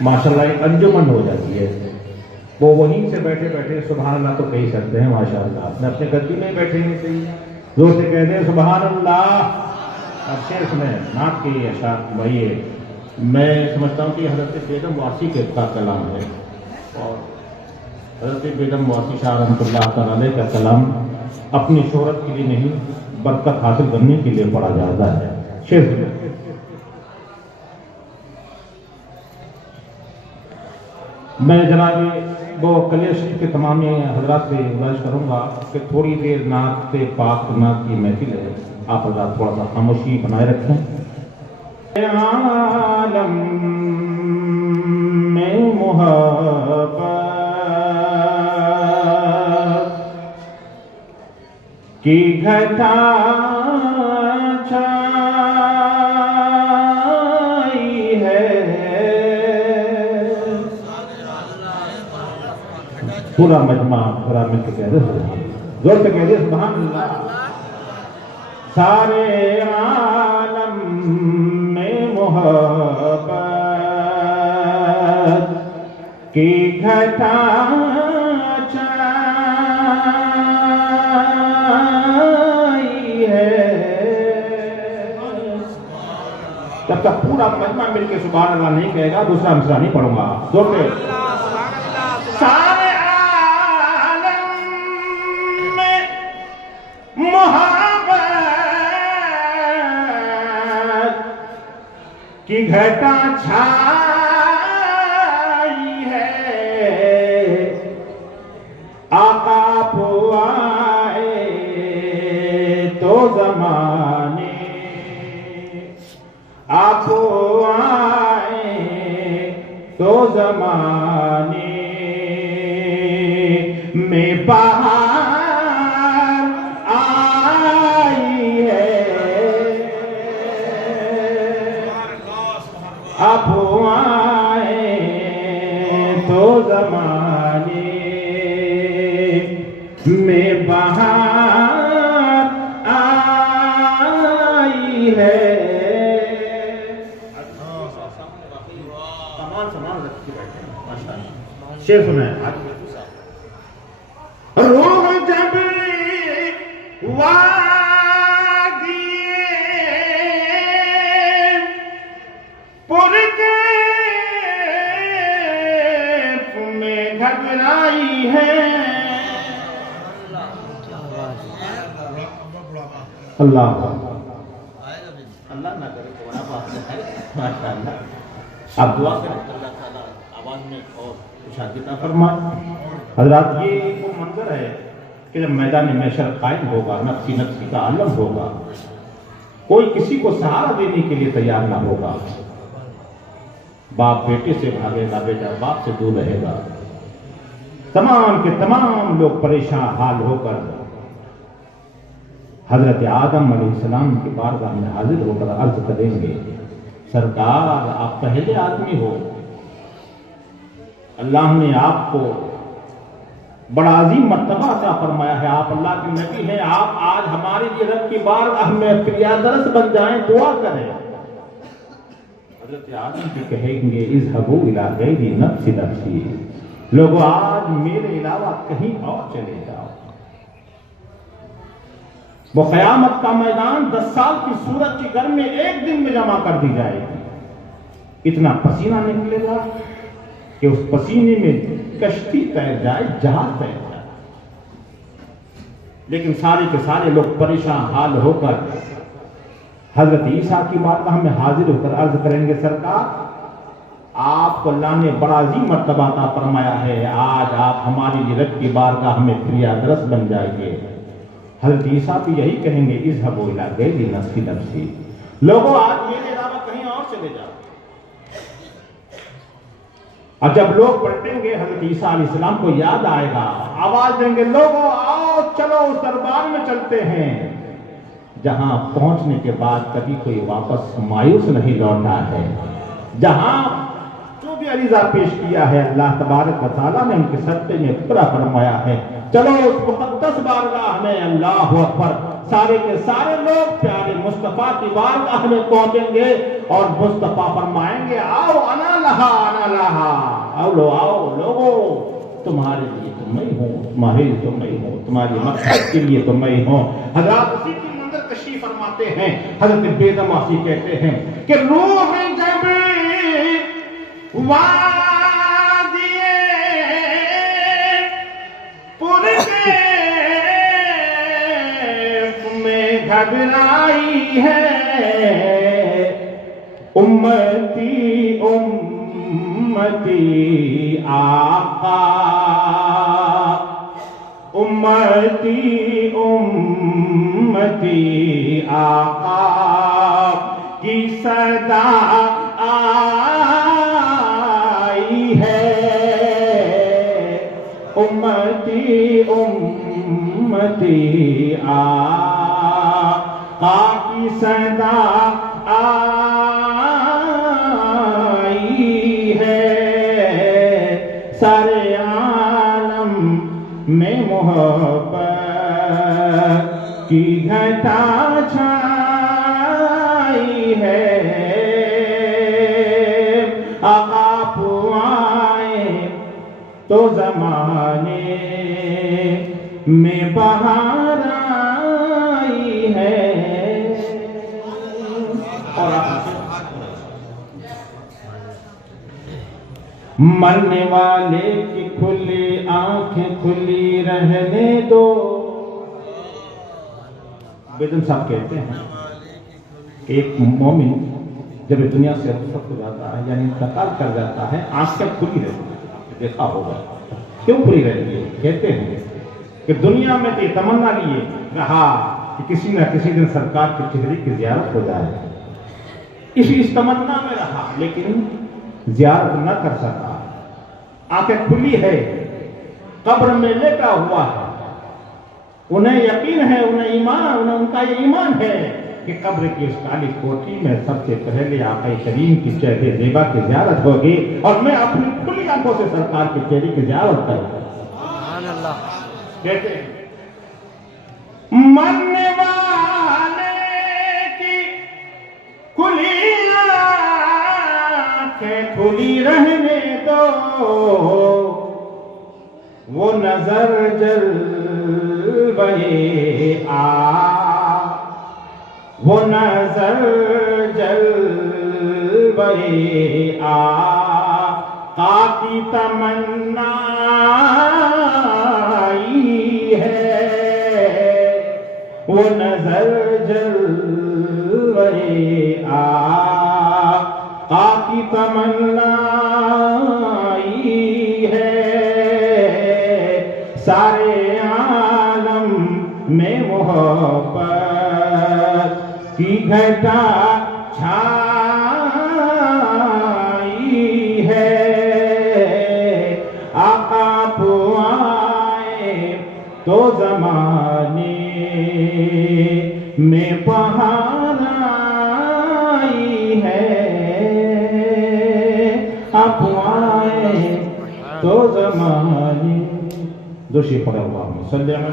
ماشاءاللہ ایک انجمن ہو جاتی ہے. وہ وہیں سے بیٹھے بیٹھے سبحان اللہ تو کہہ سکتے ہیں ماشاءاللہ. اپنے اپنے گدی میں بیٹھے نہیں صحیح زور سے کہتے ہیں سبحان اللہ. اب شعر سنیں نعت کے اشعار وہی ہے. میں سمجھتا ہوں کہ حضرت بیگم واسی کا کلام ہے اور حضرت بیگم واسی شاہ رحمۃ اللہ تعالی علیہ کا کلام اپنی شہرت کے لیے نہیں برکت حاصل کرنے کے لیے پڑھا جاتا ہے. شعر سنیں. میں جناب وہ کلیہ شریف کے تمام حضرات سے گزارش کروں گا کہ تھوڑی دیر نعت پاک نعت کی محفل ہے. آپ حضرات تھوڑا سا خاموشی بنائے رکھیں. عالم میں محبت کی گھٹا چھائی ہے. پورا مجمع پورا مل کے کہہ رہے زور سے کہہ رہے سبحان اللہ. سارے عالم میں محبت کی گھٹا چھائی ہے. جب تک پورا مجمع مل کے سبحان اللہ نہیں کہے گا دوسرا مصرع نہیں پڑھوں گا. زور سے سارے عالم میں محبت کی گھٹا چھائی ہے. آقا کو آئے تو زمانے آپ آئے تو زمانے میں بہار آئی ہے. آپ آئے تو زمانے میں بہار آئی ہے. شعر سنیں. روح جب وادی پرکیف میں گھبرائی ہے. اللہ اللہ نہ کرے تو بڑا بات ہے ماشاءاللہ. آپ دعا کریں اللہ تعالیٰ آواز میں اور شادی عطا فرمائے. حضرات یہ وہ منظر ہے کہ جب میدان محشر قائم ہوگا نفسی نفسی کا عالم ہوگا کوئی کسی کو سہارا دینے کے لیے تیار نہ ہوگا. باپ بیٹے سے بھاگے گا بیٹا باپ سے دور رہے گا. تمام کے تمام لوگ پریشان حال ہو کر حضرت آدم علیہ السلام کی بارگاہ میں حاضر ہو کر عرض کریں گے سرکار آپ پہلے آدمی ہو. اللہ نے آپ کو بڑا عظیم مرتبہ عطا فرمایا ہے. آپ اللہ کے نبی ہیں. آپ آج ہمارے لیے رب کی بارگاہ میں فریادرس بن جائیں دعا کریں. حضرت آدم بھی کہیں گے اذهبوا الى غیر نفسی نفسی. لوگوں آج میرے علاوہ کہیں اور چلے جاؤ. وہ قیامت کا میدان 10 سال کی سورج کی گرمی ایک دن میں جمع کر دی جائے گی. اتنا پسینہ نکلے گا کہ اس پسینے میں کشتی تیر جائے جہاز تیر جائے. لیکن سارے کے سارے لوگ پریشان حال ہو کر حضرت عیسیٰ کی بارگاہ میں حاضر ہو کر عرض کریں گے سرکار آپ کو اللہ نے بڑا عظیم مرتبہ عطا فرمایا ہے. آج آپ ہماری لیے رب کی بارگاہ میں فریادرس بن جائیے. حضرت عیسیٰ بھی یہی کہیں گے اذهبوا الى غیر نفسی نفسی. لوگوں آج میرے علاوہ کہیں اور چلے جاؤ. اور جب لوگ پلٹیں گے حضرت عیسیٰ علیہ السلام کو یاد آئے گا آواز دیں گے لوگوں آؤ چلو اس دربار میں چلتے ہیں جہاں پہنچنے کے بعد کبھی کوئی واپس مایوس نہیں لوٹا ہے. جہاں جو بھی عریضہ پیش کیا ہے اللہ تبارک و تعالیٰ نے ان کے صدقے میں پورا فرمایا ہے. چلو اس مقدس بارگاہ میں اللہ اکبر سارے کے سارے لوگ پیارے مصطفیٰ کی بارگاہ میں پہنچیں گے اور مصطفیٰ فرمائیں گے آؤ انا لہا لو آؤ لوگو تمہارے لیے تو میں ہوں، تمہارے لیے تو میں ہوں، تمہاری مقصد کے لیے تو میں ہوں۔ حضرات اسی کی منظر تشریف فرماتے ہیں، حضرت بیدم واسی کہتے ہیں کہ روح جب وادی پرکیف میں گھبرائی ہے، امتی امتی آقا، امتی امتی آقا کی صدا آئی ہے، امتی امتی آقا کی صدا آئی ہے، سارے عالم میں محبت کی گھٹا چھائی ہے، آقا آپ آئے تو زمانے میں بہار آئی ہے۔ اور مرنے والے کی کھلی آنکھیں کھلی رہنے دو۔ بیدم صاحب کہتے ہیں کہ ایک مومن جب دنیا سے رخصت ہو جاتا ہے یعنی انتقال کر جاتا ہے، آنکھیں کھلی رہتی ہیں، دیکھا ہوگا کیوں کھلی رہتی ہے؟ کہتے ہیں کہ دنیا میں تو یہ تمنا لیے رہا کہ کسی نہ کسی دن سرکار کے چہرے کی زیارت ہو جائے، اس تمنا میں رہا لیکن زیارت نہ کر سکا، آنکھیں کھلی ہے، قبر میں لیٹا ہوا ہے، انہیں یقین ہے، انہیں ان کا یہ ایمان ہے کہ قبر کی اس کالی کوٹھی میں سب سے پہلے آقا کریم کی چہرے زیبا کی زیارت ہوگی اور میں اپنی کھلی آنکھوں سے سرکار کے چہرے کی زیارت کروں گا۔ سبحان اللہ۔ کہتے ہیں مرنے والے کی کھلی آنکھیں کھلی رہنے دو، وہ نظر جلوے وہ نظر جلوے آقا کی تمنا آئی ہے، وہ نظر جلوے آقا کی تمنا آئی ہے، سارے عالم میں محبت کی گھٹا چھائی ہے، آقا آپ آئے تو زمانے میں بہار آئی ہے، آپ آئے تو زمانے دوشی پڑھا اللہم صلی علیہ